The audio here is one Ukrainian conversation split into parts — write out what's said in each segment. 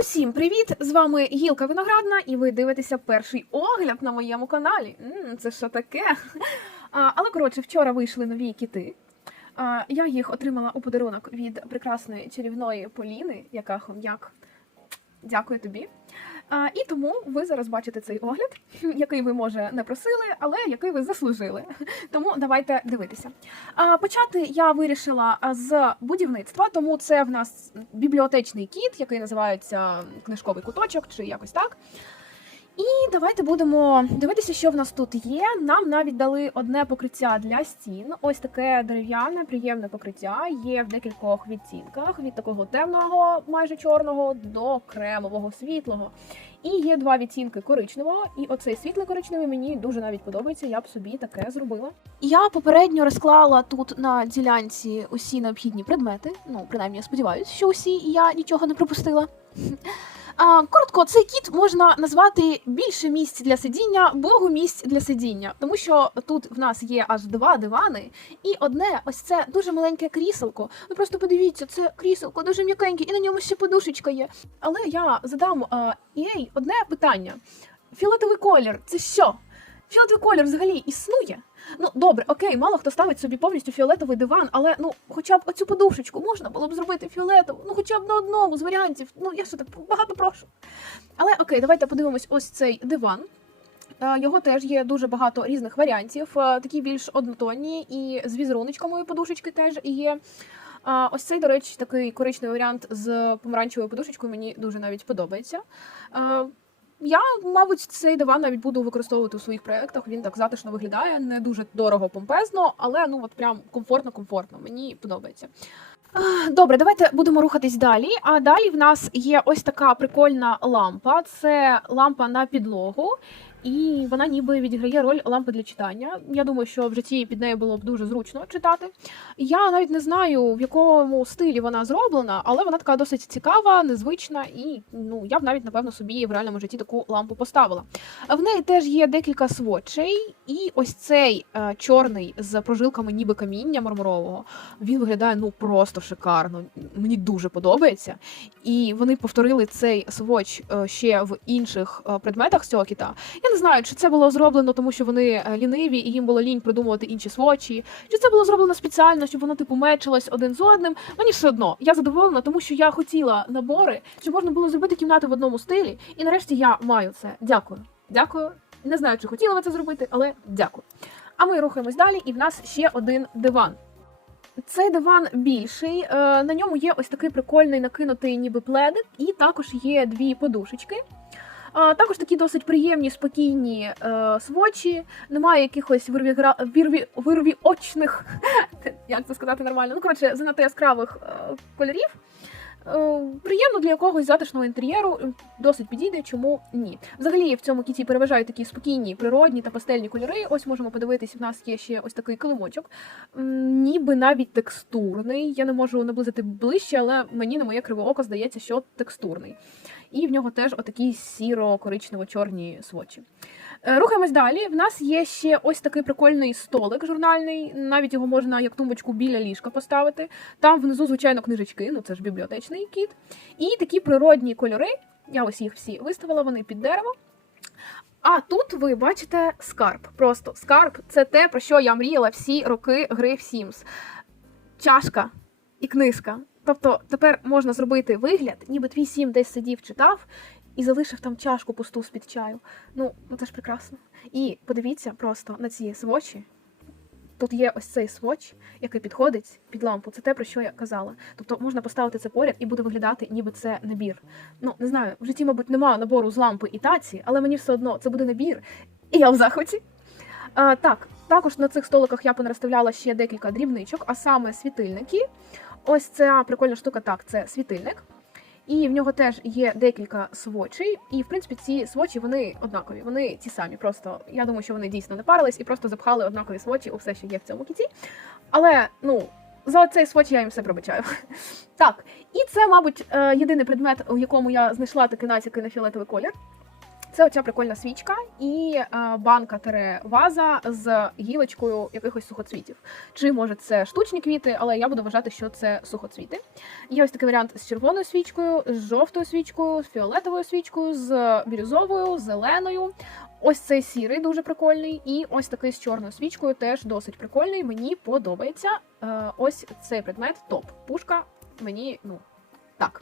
Усім привіт! З вами Гілка Виноградна, і ви дивитеся перший огляд на моєму каналі. м це що таке? А, але коротше, вчора вийшли нові кіти. А, я їх отримала у подарунок від прекрасної чарівної Поліни, яка хом'як. Дякую тобі. А, і тому ви зараз бачите цей огляд, який ви може не просили, але який ви заслужили. Тому давайте дивитися. А, почати я вирішила з будівництва, тому це в нас бібліотечний кіт, який називається книжковий куточок, чи якось так. І давайте будемо дивитися, що в нас тут є. Нам навіть дали одне покриття для стін. Ось таке дерев'яне, приємне покриття. Є в декількох відтінках: від такого темного, майже чорного, до кремового світлого. І є два відтінки коричневого, і оцей світло коричневий мені дуже навіть подобається. Я б собі таке зробила. Я попередньо розклала тут на ділянці усі необхідні предмети. Ну, принаймні, я сподіваюся, що усі і я нічого не пропустила. Коротко, цей кіт можна назвати більше місць для сидіння, богу місць для сидіння, тому що тут в нас є аж два дивани, і одне ось це дуже маленьке кріселко. Ви просто подивіться, це кріселко дуже м'якеньке, і на ньому ще подушечка є. Але я задам а, їй одне питання: фіолетовий колір це що? Фіолетовий колір взагалі існує? Ну добре, окей, мало хто ставить собі повністю фіолетовий диван, але ну хоча б оцю подушечку можна було б зробити фіолетову, ну хоча б на одному з варіантів. Ну я що так багато прошу. Але окей, давайте подивимось ось цей диван. Е, Його теж є дуже багато різних варіантів, е, такі більш однотонні, і з візеруночками подушечки теж є. А ось цей, до речі, такий коричневий варіант з помаранчевою подушечкою мені дуже навіть подобається. Я, мабуть, цей диван навіть буду використовувати у своїх проєктах. Він так затишно виглядає, не дуже дорого, помпезно, але ну от прям комфортно-комфортно. Мені подобається. Добре, давайте будемо рухатись далі. А далі в нас є ось така прикольна лампа. Це лампа на підлогу. І вона ніби відіграє роль лампи для читання. Я думаю, що в житті під нею було б дуже зручно читати. Я навіть не знаю, в якому стилі вона зроблена, але вона така досить цікава, незвична, і ну я б навіть напевно собі в реальному житті таку лампу поставила. В неї теж є декілька сводчей, і ось цей е, чорний з прожилками, ніби каміння мармурового. Він виглядає ну просто шикарно. Мені дуже подобається. І вони повторили цей сводч е, ще в інших е, предметах з цього кіта. Я не знаю, чи це було зроблено, тому що вони е, ліниві і їм було лінь придумувати інші сводчі, чи це було зроблено спеціально, щоб воно типу мечилось один з одним. Мені все одно. Я задоволена, тому що я хотіла набори, щоб можна було зробити кімнати в одному стилі. І нарешті я маю це. Дякую. Дякую. Не знаю, чи хотіла ви це зробити, але дякую. А ми рухаємось далі, і в нас ще один диван. Цей диван більший, е, на ньому є ось такий прикольний накинутий ніби пледик, і також є дві подушечки. Також такі досить приємні, спокійні е, свочі, немає якихось вирвігра... вирві, вирвіочних, як це сказати нормально, ну коротше, занадто яскравих е, кольорів. Е, приємно для якогось затишного інтер'єру, е, досить підійде, чому ні. Взагалі в цьому кіті переважають такі спокійні, природні та пастельні кольори. Ось можемо подивитись, в нас є ще ось такий килимочок, ніби навіть текстурний. Я не можу наблизити ближче, але мені на моє криве око здається, що текстурний. І в нього теж отакі сіро-коричнево-чорні свочі. Е, Рухаємось далі. В нас є ще ось такий прикольний столик журнальний. Навіть його можна як тумбочку біля ліжка поставити. Там внизу, звичайно, книжечки, ну це ж бібліотечний кіт. І такі природні кольори. Я ось їх всі виставила, вони під дерево. А тут ви бачите скарб. Просто скарб це те, про що я мріяла всі роки гри в Sims. Чашка і книжка. Тобто тепер можна зробити вигляд, ніби твій сім десь сидів, читав і залишив там чашку пусту з-під чаю. Ну, ну це ж прекрасно. І подивіться просто на ці свочі. Тут є ось цей своч, який підходить під лампу. Це те, про що я казала. Тобто можна поставити це поряд і буде виглядати, ніби це набір. Ну, не знаю, в житті, мабуть, немає набору з лампи і таці, але мені все одно це буде набір. І я в захваті. А, так, також на цих столиках я понароставляла ще декілька дрібничок, а саме світильники. Ось ця прикольна штука, так, це світильник. І в нього теж є декілька свочей. І в принципі ці свочі вони однакові. Вони ті самі. Просто я думаю, що вони дійсно не парились і просто запхали однакові свочі у все, що є в цьому кіті. Але ну. За цей своч я їм все пробачаю. Так, і це, мабуть, е, єдиний предмет, у якому я знайшла такі натяки на фіолетовий колір. Це оця прикольна свічка і е, банка тере ваза з гілочкою якихось сухоцвітів. Чи може це штучні квіти, але я буду вважати, що це сухоцвіти. Є ось такий варіант з червоною свічкою, з жовтою свічкою, з фіолетовою свічкою, з бірюзовою, зеленою. Ось цей сірий дуже прикольний, і ось такий з чорною свічкою теж досить прикольний. Мені подобається. Е, ось цей предмет топ. Пушка мені, ну. Так,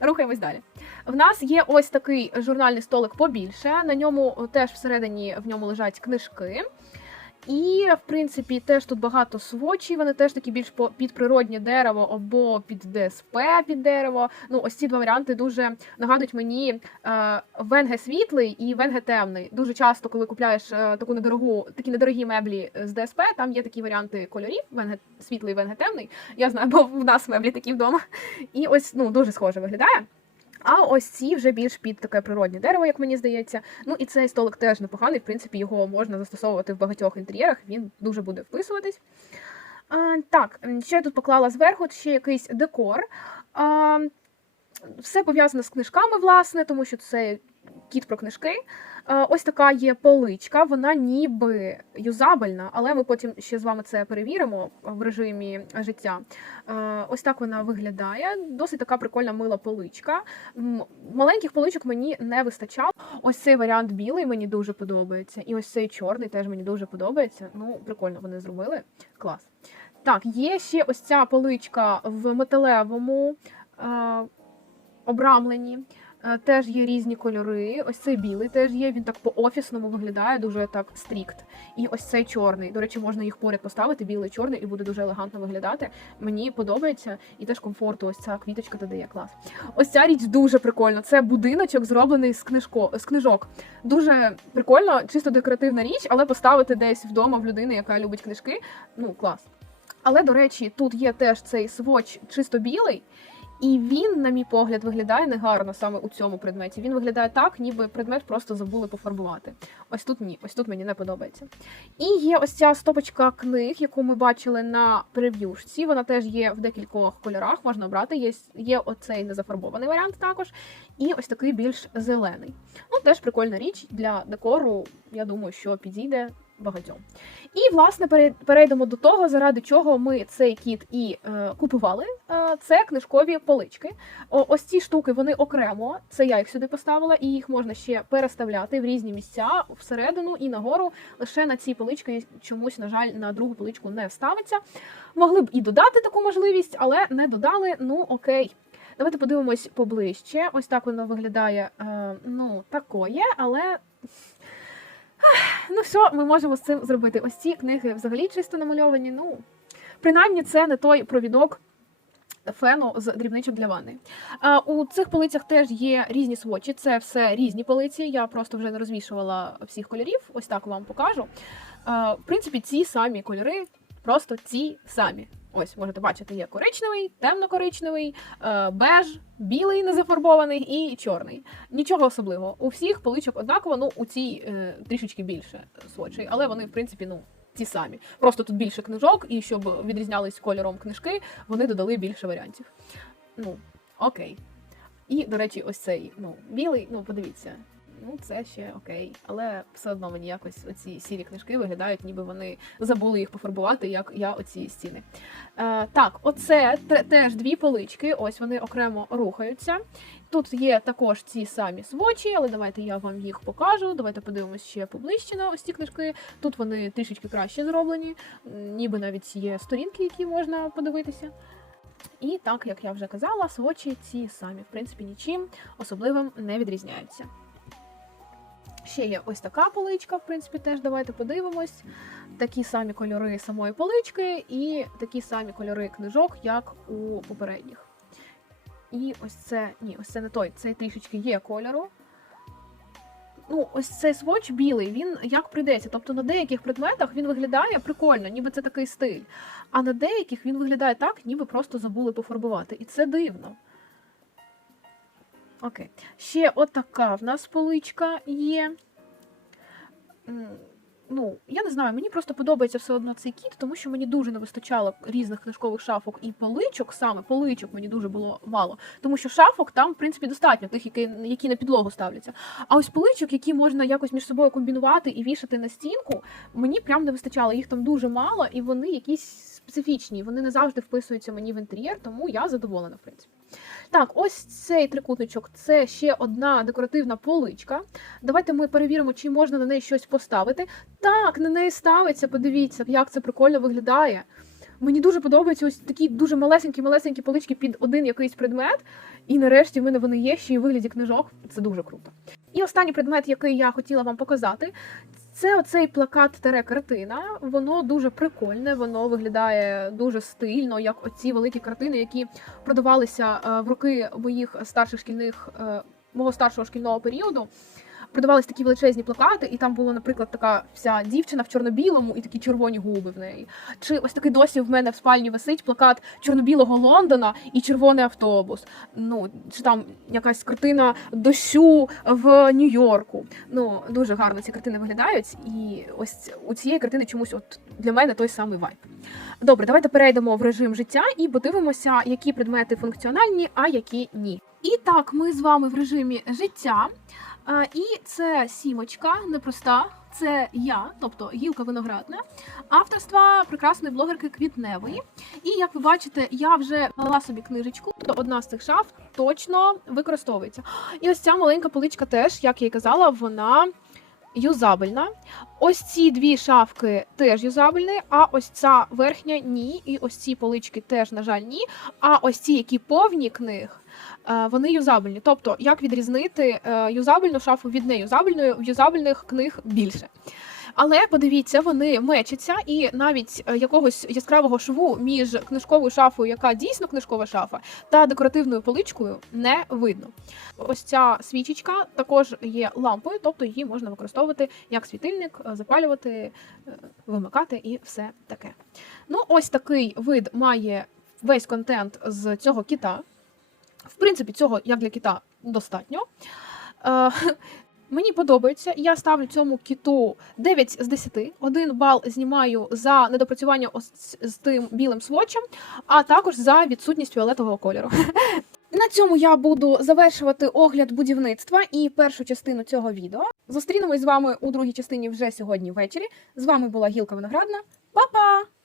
рухаємось далі. В нас є ось такий журнальний столик побільше. На ньому теж всередині в ньому лежать книжки. І, в принципі, теж тут багато свочів, вони теж такі більш під природнє дерево або під ДСП під дерево. Ну, ось ці два варіанти дуже нагадують мені е, венге світлий і венге темний. Дуже часто, коли купляєш е, таку недорогу, такі недорогі меблі з ДСП, там є такі варіанти кольорів: венге світлий, венге темний. Я знаю, бо в нас меблі такі вдома. І ось ну дуже схоже виглядає. А ось ці вже більш під таке природне дерево, як мені здається. Ну і цей столик теж непоганий. В принципі, його можна застосовувати в багатьох інтер'єрах. Він дуже буде вписуватись. А, так, ще я тут поклала зверху, ще якийсь декор. А, все пов'язане з книжками, власне, тому що це кіт про книжки. А, ось така є поличка, вона ніби юзабельна, але ми потім ще з вами це перевіримо в режимі життя. Ось так вона виглядає. Досить така прикольна мила поличка. Маленьких поличок мені не вистачало. Ось цей варіант білий мені дуже подобається. І ось цей чорний теж мені дуже подобається. Ну, прикольно вони зробили. Клас. Так, є ще ось ця поличка в металевому е, обрамленні. Е, Теж є різні кольори. Ось цей білий теж є. Він так по-офісному виглядає, дуже так стрікт. І ось цей чорний. До речі, можна їх поряд поставити, білий, чорний, і буде дуже елегантно виглядати. Мені подобається і теж комфорту. Ось ця квіточка додає клас. Ось ця річ дуже прикольна. Це будиночок, зроблений з книжко з книжок. Дуже прикольно, чисто декоративна річ, але поставити десь вдома в людини, яка любить книжки. Ну клас. Але, до речі, тут є теж цей своч чисто білий, і він, на мій погляд, виглядає негарно саме у цьому предметі. Він виглядає так, ніби предмет просто забули пофарбувати. Ось тут ні, ось тут мені не подобається. І є ось ця стопочка книг, яку ми бачили на прев'юшці. Вона теж є в декількох кольорах, можна обрати. Є, є оцей незафарбований варіант також. І ось такий більш зелений. Ну, теж прикольна річ для декору. Я думаю, що підійде багатьом. І, власне, перейдемо до того, заради чого ми цей кіт і е, купували. Е, це книжкові полички. О, ось ці штуки вони окремо. Це я їх сюди поставила, і їх можна ще переставляти в різні місця всередину і нагору. Лише на ці полички чомусь, на жаль, на другу поличку не ставиться. Могли б і додати таку можливість, але не додали. Ну окей. Давайте подивимось поближче. Ось так воно виглядає. Е, ну, такое, але Ну, що ми можемо з цим зробити? Ось ці книги взагалі чисто намальовані. Ну, принаймні, це не той провідок фену з дрібничок для ванни. А, у цих полицях теж є різні свочі. Це все різні полиці. Я просто вже не розвішувала всіх кольорів. Ось так вам покажу. А, в принципі, ці самі кольори, просто ці самі. Ось, можете бачити, є коричневий, темно-коричневий, е, беж, білий незафарбований і чорний. Нічого особливого. У всіх поличок однаково, ну у цій е, трішечки більше свочей, але вони, в принципі, ну. Ті самі. Просто тут більше книжок, і щоб відрізнялись кольором книжки, вони додали більше варіантів. Ну, окей. І, до речі, ось цей ну, білий, ну, подивіться. Ну, це ще окей. Але все одно мені якось оці сірі книжки виглядають, ніби вони забули їх пофарбувати, як я оці стіни. Е, так, оце те- теж дві полички. Ось вони окремо рухаються. Тут є також ці самі свочі, але давайте я вам їх покажу. Давайте подивимось ще поближче на ось ці книжки. Тут вони трішечки краще зроблені, ніби навіть є сторінки, які можна подивитися. І так, як я вже казала, свочі ці самі, в принципі, нічим особливим не відрізняються. Ще є ось така поличка, в принципі, теж давайте подивимось. Такі самі кольори самої полички і такі самі кольори книжок, як у попередніх. І ось це, ні, ось це не той, цей трішечки є кольору. Ну, ось цей сводч білий, він як прийдеться. Тобто на деяких предметах він виглядає прикольно, ніби це такий стиль. А на деяких він виглядає так, ніби просто забули пофарбувати. І це дивно. Окей. Ще отака в нас поличка є. Ну я не знаю, мені просто подобається все одно цей кіт, тому що мені дуже не вистачало різних книжкових шафок і поличок. Саме поличок мені дуже було мало, тому що шафок там, в принципі, достатньо тих, які, які на підлогу ставляться. А ось поличок, які можна якось між собою комбінувати і вішати на стінку, мені прям не вистачало. Їх там дуже мало, і вони якісь специфічні. Вони не завжди вписуються мені в інтер'єр, тому я задоволена, в принципі. Так, ось цей трикутничок це ще одна декоративна поличка. Давайте ми перевіримо, чи можна на неї щось поставити. Так, на неї ставиться. Подивіться, як це прикольно виглядає. Мені дуже подобаються ось такі дуже малесенькі-малесенькі полички під один якийсь предмет. І нарешті в мене вони є ще й у вигляді книжок. Це дуже круто. І останній предмет, який я хотіла вам показати, це оцей плакат тере картина. Воно дуже прикольне, воно виглядає дуже стильно, як оці великі картини, які продавалися е, в роки моїх старших шкільних е, мого старшого шкільного періоду. Продавались такі величезні плакати, і там була, наприклад, така вся дівчина в чорно-білому і такі червоні губи в неї. Чи ось такий досі в мене в спальні висить плакат чорно-білого Лондона і червоний автобус. Ну, чи там якась картина дощу в Нью-Йорку. Ну, дуже гарно ці картини виглядають, і ось у цієї картини чомусь от для мене той самий вайб. Добре, давайте перейдемо в режим життя і подивимося, які предмети функціональні, а які ні. І так, ми з вами в режимі життя. І це сімочка непроста. Це я, тобто гілка виноградна, авторства прекрасної блогерки Квітневої. І як ви бачите, я вже дала собі книжечку, тобто одна з цих шаф точно використовується. І ось ця маленька поличка теж, як я й казала, вона юзабельна. Ось ці дві шафки теж юзабельні, а ось ця верхня ні. І ось ці полички теж, на жаль, ні. А ось ці, які повні книг, вони юзабельні. Тобто, як відрізнити е, юзабельну шафу від неюзабельної, в юзабельних книг більше. Але подивіться, вони мечаться, і навіть е, якогось яскравого шву між книжковою шафою, яка дійсно книжкова шафа, та декоративною поличкою не видно. Ось ця свічечка також є лампою, тобто її можна використовувати як світильник, е, запалювати, е, вимикати і все таке. Ну, ось такий вид має весь контент з цього кіта. В принципі, цього як для кіта достатньо. Е, Мені подобається. Я ставлю цьому кіту 9 з 10. Один бал знімаю за недопрацювання з тим білим сводчем, а також за відсутність фіолетового кольору. На цьому я буду завершувати огляд будівництва і першу частину цього відео. Зустрінемось з вами у другій частині вже сьогодні ввечері. З вами була Гілка Виноградна. Па-па!